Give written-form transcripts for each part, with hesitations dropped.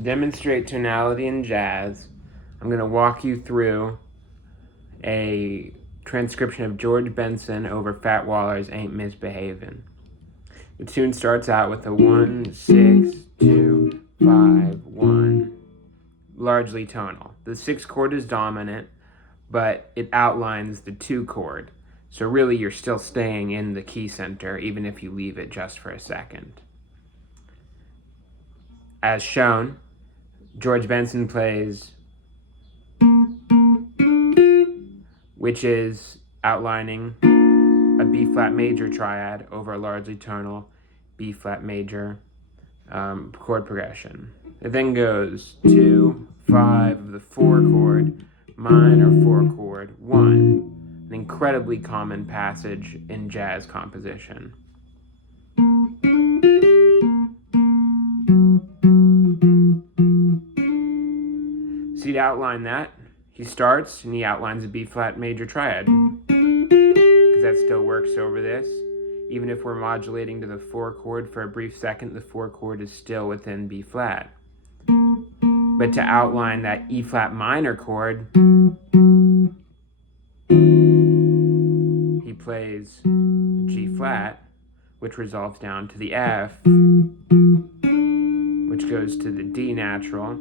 To demonstrate tonality in jazz, I'm going to walk you through a transcription of George Benson over Fat Waller's Ain't Misbehavin'. The tune starts out with a 1, 6, 2, 5, 1, largely tonal. The 6 chord is dominant, but it outlines the 2 chord. So really you're still staying in the key center, even if you leave it just for a second. As shown, George Benson plays, which is outlining a B-flat major triad over a largely tonal B-flat major chord progression. It then goes 2, 5 of the 4 chord, minor 4 chord, 1, an incredibly common passage in jazz composition. So to outline that, he starts and he outlines a B-flat major triad, because that still works over this. Even if we're modulating to the 4 chord for a brief second, the 4 chord is still within B-flat. But to outline that E-flat minor chord, he plays G-flat, which resolves down to the F, which goes to the D natural,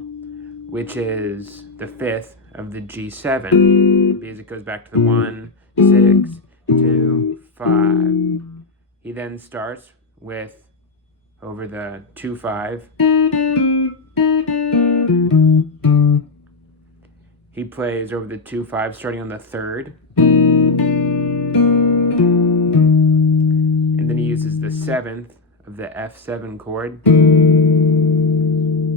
which is the 5th of the G7, because it goes back to the 1, 6, 2, 5. He then starts with, over the 2, 5, he plays over the 2, 5 starting on the 3rd, and then he uses the 7th of the F7 chord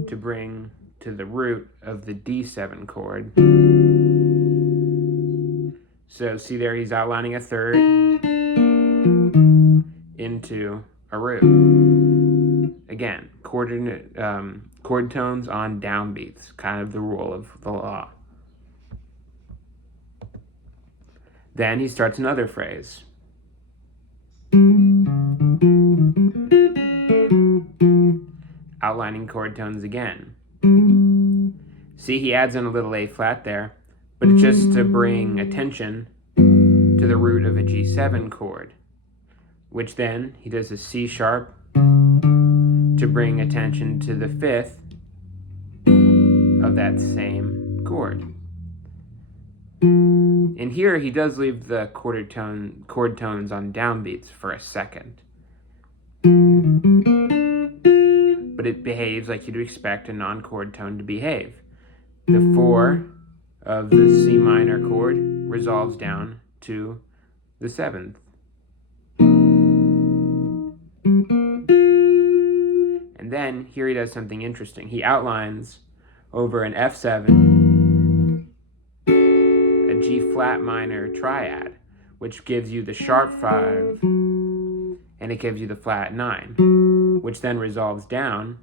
to bring to the root of the D7 chord. So see there, he's outlining a 3rd into a root. Again, chord tones on downbeats, kind of the rule of the law. Then he starts another phrase. Outlining chord tones again. See, he adds in a little A flat there, but it's just to bring attention to the root of a G7 chord, which then he does a C sharp to bring attention to the 5th of that same chord. And here he does leave the chord tones on downbeats for a second. But it behaves like you'd expect a non-chord tone to behave. The 4 of the C minor chord resolves down to the 7th. And then here he does something interesting. He outlines over an F7 a G-flat minor triad, which gives you the sharp 5 and it gives you the flat 9, which then resolves down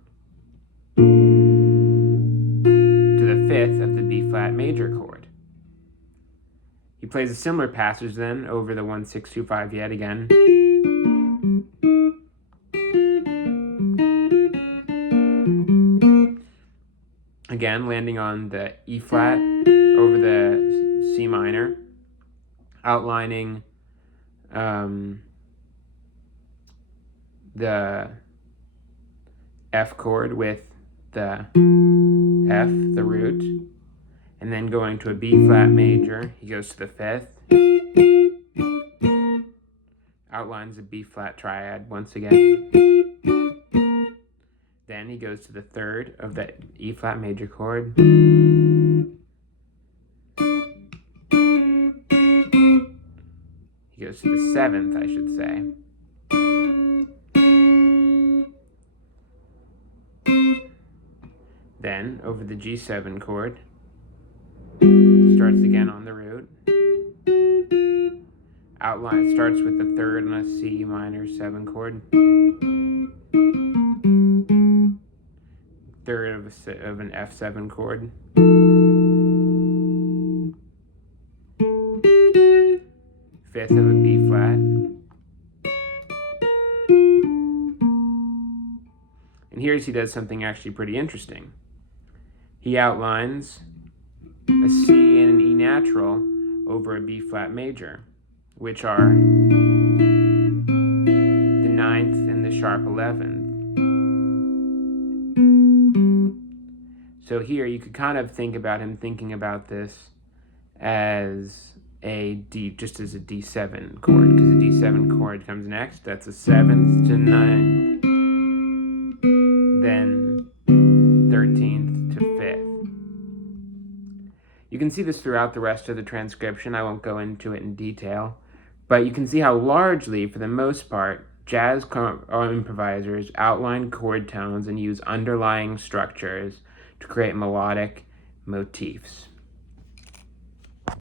to the 5th of the B-flat major chord. He plays a similar passage then over the 1, 6, 2, 5 yet again. Again, landing on the E-flat over the C minor, outlining the F chord with the F, the root, and then going to a B-flat major, he goes to the 5th, outlines a B-flat triad once again. Then he goes to the 3rd of the E-flat major chord. He goes to the 7th, I should say. Then, over the G7 chord, starts again on the root. Starts with the 3rd on a C minor 7 chord. 3rd of an F7 chord. 5th of a B flat. And here's he does something actually pretty interesting. he outlines a C and an E natural over a B flat major, which are the 9th and the sharp 11th. So here you could kind of think about him thinking about this as a D, just as a D7 chord, because the D7 chord comes next. That's a 7th to 9th, then 13th to 5th. You can see this throughout the rest of the transcription. I won't go into it in detail, but you can see how largely, for the most part, jazz improvisers outline chord tones and use underlying structures to create melodic motifs.